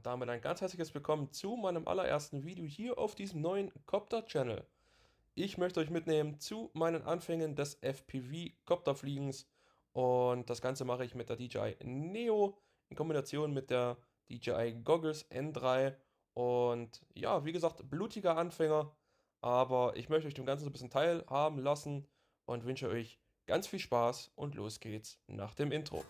und damit ein ganz herzliches Willkommen zu meinem allerersten Video hier auf diesem neuen Copter-Channel. Ich möchte euch mitnehmen zu meinen Anfängen des FPV-Copterfliegens und das Ganze mache ich mit der DJI Neo in Kombination mit der DJI Googles N3 und ja, wie gesagt, blutiger Anfänger, aber ich möchte euch dem Ganzen so ein bisschen teilhaben lassen und wünsche euch ganz viel Spaß und los geht's nach dem Intro.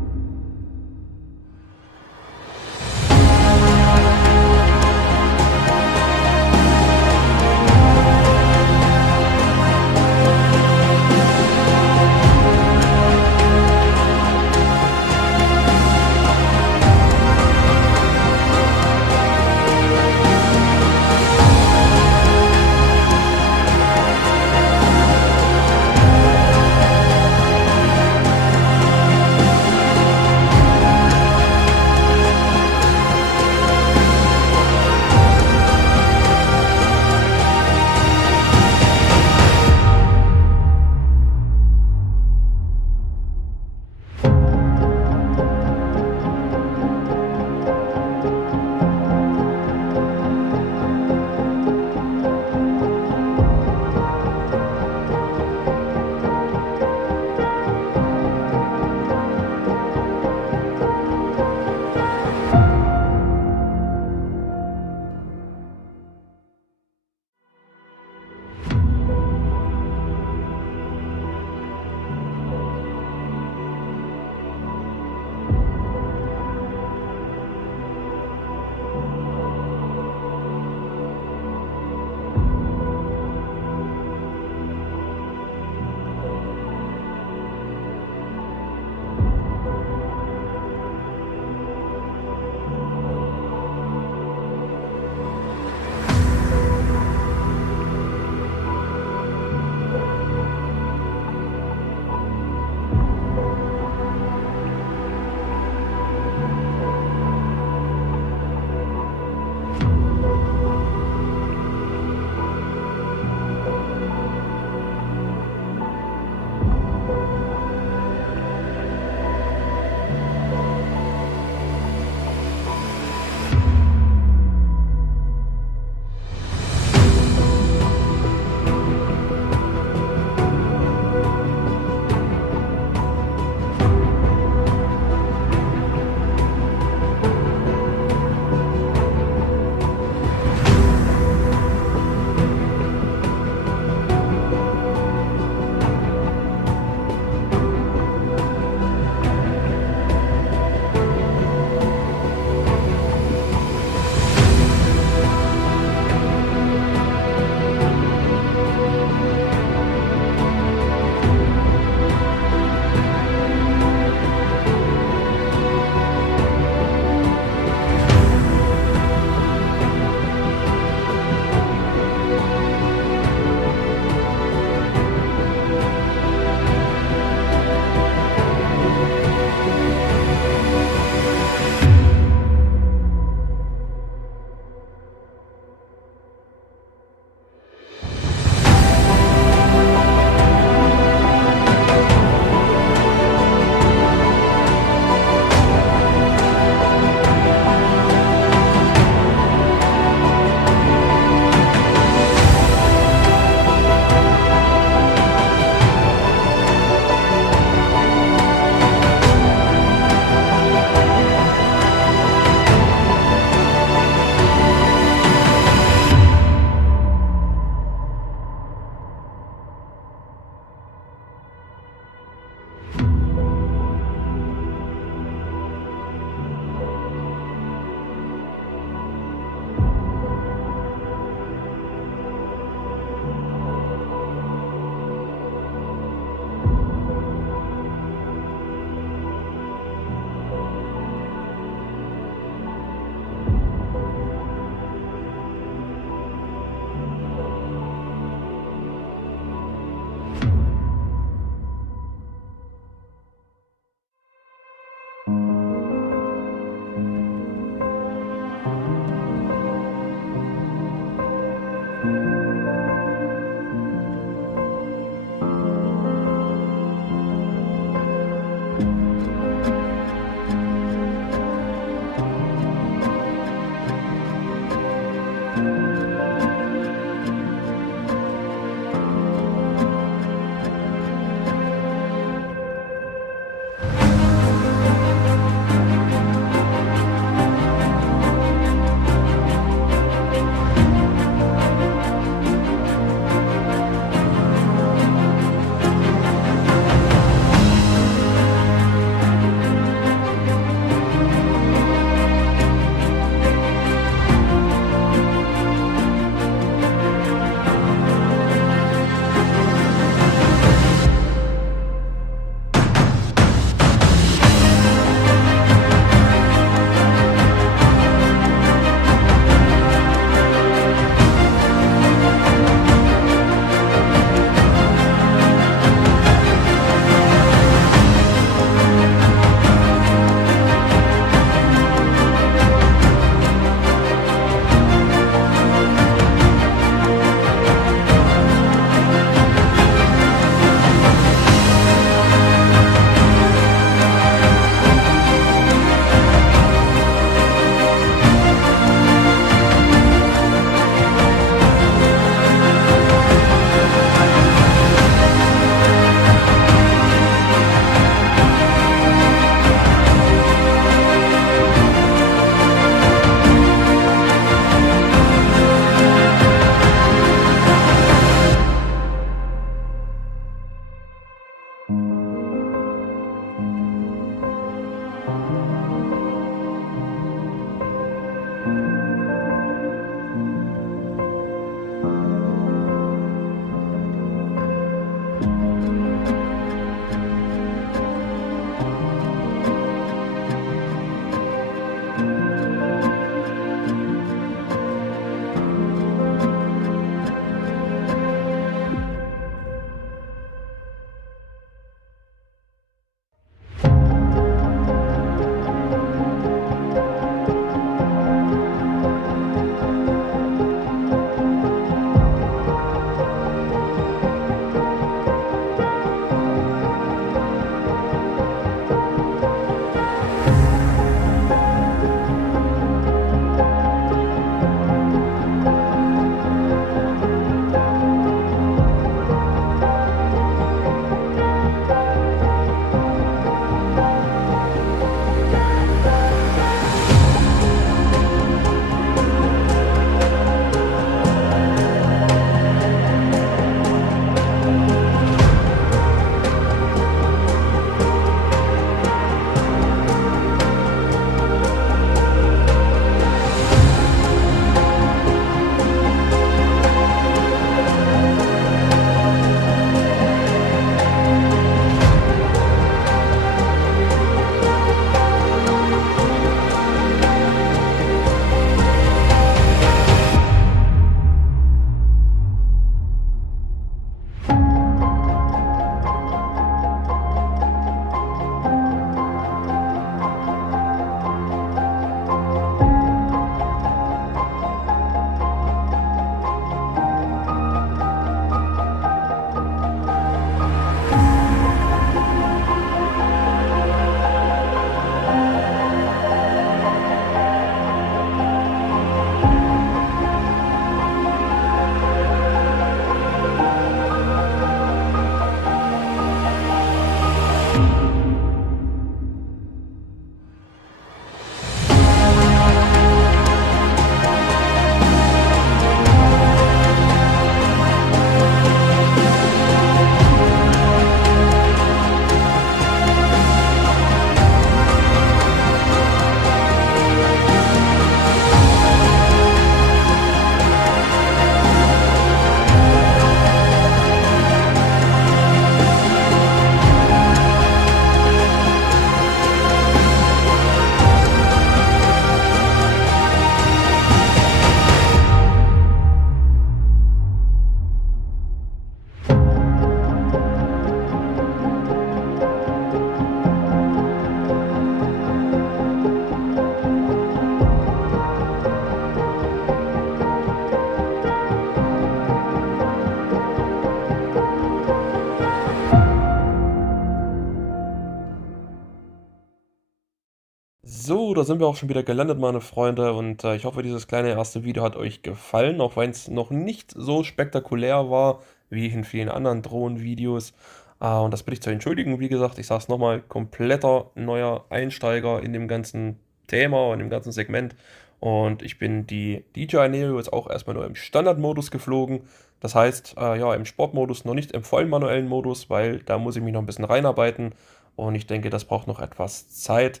So, da sind wir auch schon wieder gelandet, meine Freunde, und ich hoffe, dieses kleine erste Video hat euch gefallen, auch wenn es noch nicht so spektakulär war wie in vielen anderen Drohnenvideos. Und das bitte ich zu entschuldigen. Wie gesagt, ich sage es nochmal, kompletter neuer Einsteiger in dem ganzen Thema und im ganzen Segment. Und ich bin die DJI Neo jetzt auch erstmal nur im Standardmodus geflogen. Das heißt, ja, im Sportmodus, noch nicht im vollen manuellen Modus, weil da muss ich mich noch ein bisschen reinarbeiten. Und ich denke, das braucht noch etwas Zeit.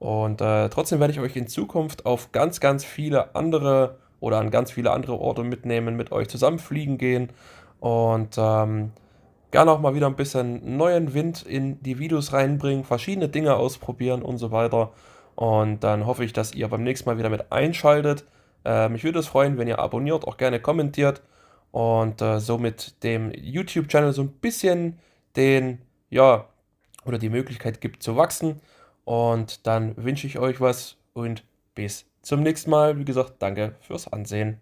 Und trotzdem werde ich euch in Zukunft auf ganz, ganz viele andere oder an ganz viele andere Orte mitnehmen, mit euch zusammen fliegen gehen und gerne auch mal wieder ein bisschen neuen Wind in die Videos reinbringen, verschiedene Dinge ausprobieren und so weiter. Und dann hoffe ich, dass ihr beim nächsten Mal wieder mit einschaltet. Mich würde es freuen, wenn ihr abonniert, auch gerne kommentiert und somit dem YouTube-Channel so ein bisschen den, ja, oder die Möglichkeit gibt zu wachsen. Und dann wünsche ich euch was und bis zum nächsten Mal. Wie gesagt, danke fürs Ansehen.